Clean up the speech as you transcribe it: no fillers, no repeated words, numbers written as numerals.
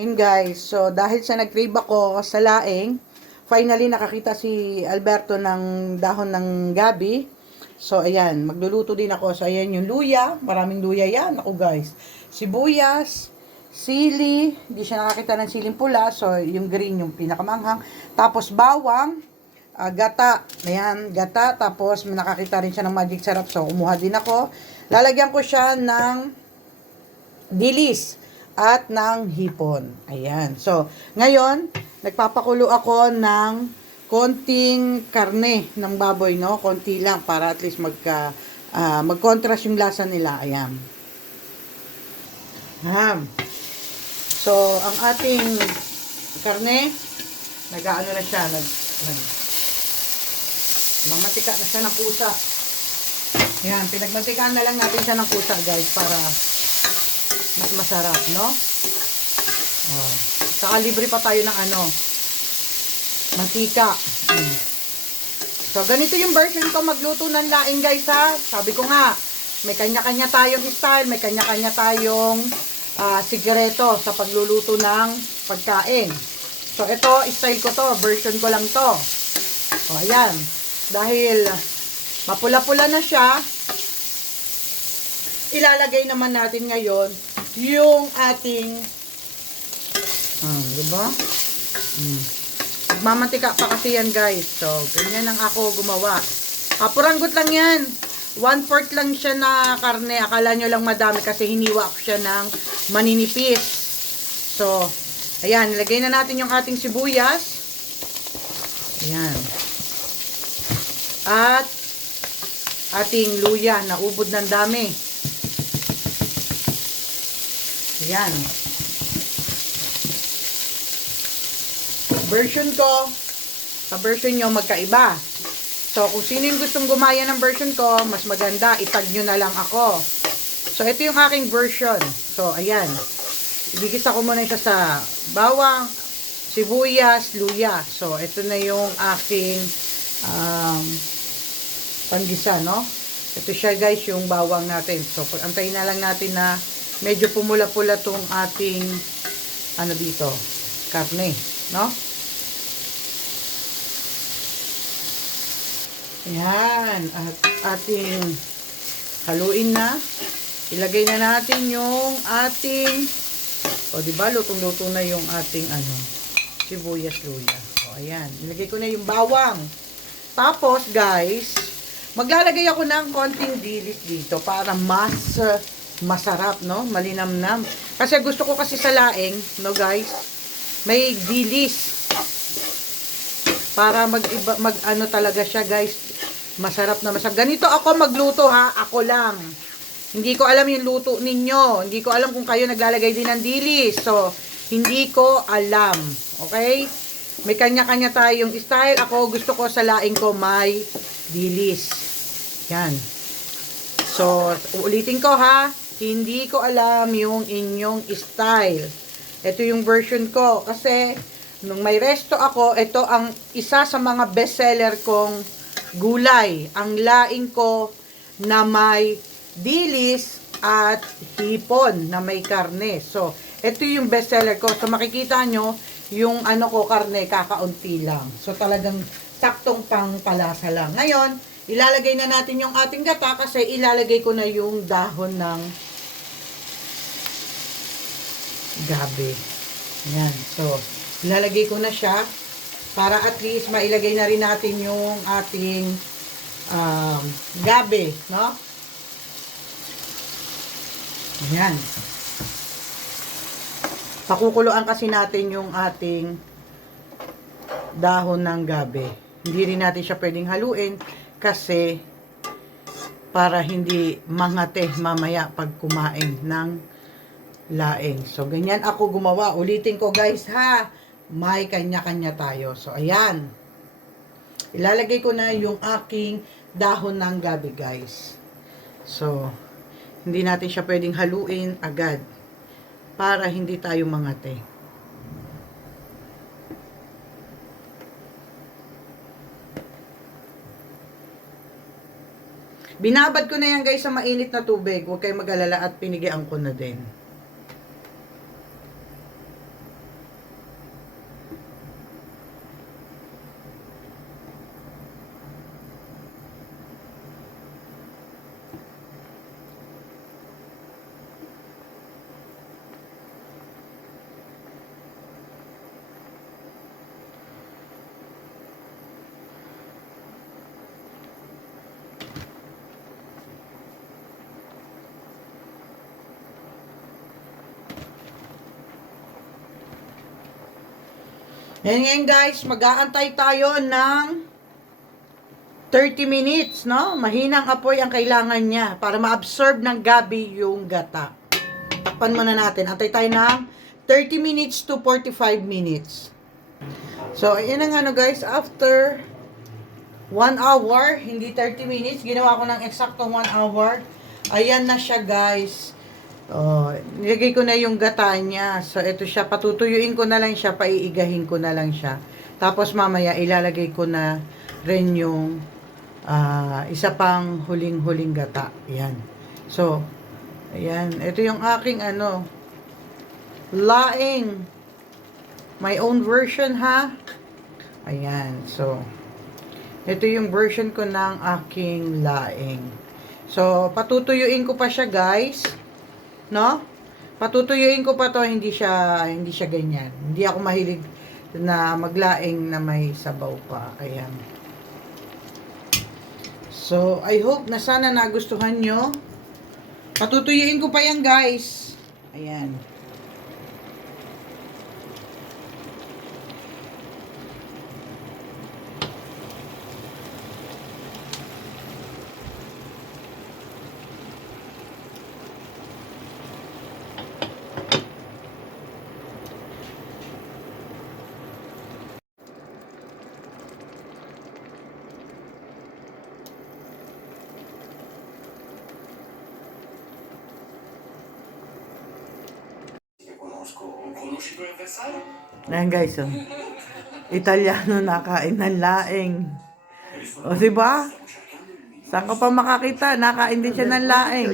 Ayun guys, so dahil sa nag-crave ako sa laing, finally nakakita si Alberto ng dahon ng gabi. So ayan, magluluto din ako. So ayan yung luya, maraming luya yan ako guys. Sibuyas, sili, hindi siya nakakita ng siling pula, so yung green yung pinakamanghang. Tapos bawang, gata, ayan, gata, tapos nakakita rin siya ng magic sarap. So kumuha din ako. Lalagyan ko siya ng dilis at ng hipon. Ayan. So, ngayon, nagpapakulo ako ng konting karne ng baboy, no? Konti lang para at least mag-contrast yung lasa nila. Ayan. Ayan. So, ang ating karne, nag-ano na siya, mamatika na siya ng kusa. Ayan, pinagmantikaan na lang natin siya ng kusa, guys, para mas masarap, no? Oh. Saka libre pa tayo ng mantika. So, ganito yung version ko magluto ng laing, guys, ha? Sabi ko nga, may kanya-kanya tayong style, may kanya-kanya tayong sikreto sa pagluluto ng pagkain. So, ito, style ko to, version ko lang to. O, ayan. Dahil mapula-pula na siya, ilalagay naman natin ngayon yung ating diba? Mamantika pa kasi yan, guys. So, ganyan ang ako gumawa. Puranggot lang yan. 1/4 lang siya na karne. Akala nyo lang madami kasi hiniwa ko siya ng maninipis. So, ayan. Lagay na natin yung ating sibuyas. Ayan. At ating luya na ubod ng dami. Ayan. Version ko, sa version nyo magkaiba. So, kung sino yung gustong gumaya ng version ko, mas maganda, itag nyo na lang ako. So, ito yung aking version. So, ayan. Igigisa ko muna siya sa bawang, sibuyas, luya. So, ito na yung aking panggisa, no? Ito siya, guys, yung bawang natin. So, antayin na lang natin na medyo pumula-pula tong ating dito, karne, no? Ayan, at ating haluin na. Ilagay na natin yung ating, di ba, lutong-luto na yung ating sibuyas, luya. O, ayan, ilagay ko na yung bawang. Tapos, guys, maglalagay ako ng konting dilis dito para mas masarap, no? Malinamnam. Kasi gusto ko kasi sa laing, no, guys, may dilis. Para talaga siya, guys. Masarap na masarap. Ganito ako magluto, ha? Ako lang. Hindi ko alam yung luto ninyo. Hindi ko alam kung kayo naglalagay din ng dilis. So, hindi ko alam. Okay? May kanya-kanya tayong style. Ako, gusto ko sa laing ko may dilis. Yan. So, uulitin ko, ha? Hindi ko alam yung inyong style. Ito yung version ko. Kasi, nung may resto ako, ito ang isa sa mga bestseller kong gulay. Ang laing ko na may dilis at hipon na may karne. So, ito yung bestseller ko. So, makikita nyo, yung karne, kakaunti lang. So, talagang saktong pang palasa lang. Ngayon, ilalagay na natin yung ating gata kasi ilalagay ko na yung dahon ng gabi. Yan. So, ilalagay ko na siya para at least mailagay na rin natin yung ating gabi, no? Yan. Pakukuluan kasi natin yung ating dahon ng gabi. Hindi rin natin siya pwedeng haluin kasi para hindi mangate mamaya pag kumain ng laing. So, ganyan ako gumawa. Ulitin ko, guys, ha? May kanya-kanya tayo. So, ayan. Ilalagay ko na yung aking dahon ng gabi, guys. So, hindi natin siya pwedeng haluin agad para hindi tayo mangate. Binabad ko na yan, guys, sa mainit na tubig. Huwag kayong mag-alala at pinigian ko na din. Yan yan guys, mag-aantay tayo ng 30 minutes, no? Mahinang apoy ang kailangan niya para ma-absorb ng gabi yung gata. Takpan muna natin. Antay tayo ng 30 minutes to 45 minutes. So, ayan ang ano guys, after 1 hour, hindi 30 minutes, ginawa ko ng eksaktong 1 hour. Ayan na siya guys. Oh, nilagay ko na yung gata niya. So, ito siya. Patutuyuin ko na lang siya. Paiigahin ko na lang siya. Tapos, mamaya, ilalagay ko na rin yung isa pang huling-huling gata. Ayan. So, ayan. Ito yung aking laing. My own version, ha? Ayan. So, ito yung version ko ng aking laing. So, patutuyuin ko pa siya, guys. No? Patutuyuin ko pa to, hindi siya ganyan. Hindi ako mahilig na maglaing na may sabaw pa. Ayan. So, I hope na sana nagustuhan nyo. Patutuyuin ko pa yan, guys. Ayan. Ayan guys, oh. Italiano nakain ng laing. O, diba? Saan ka pa makakita? Nakain din siya ng laing.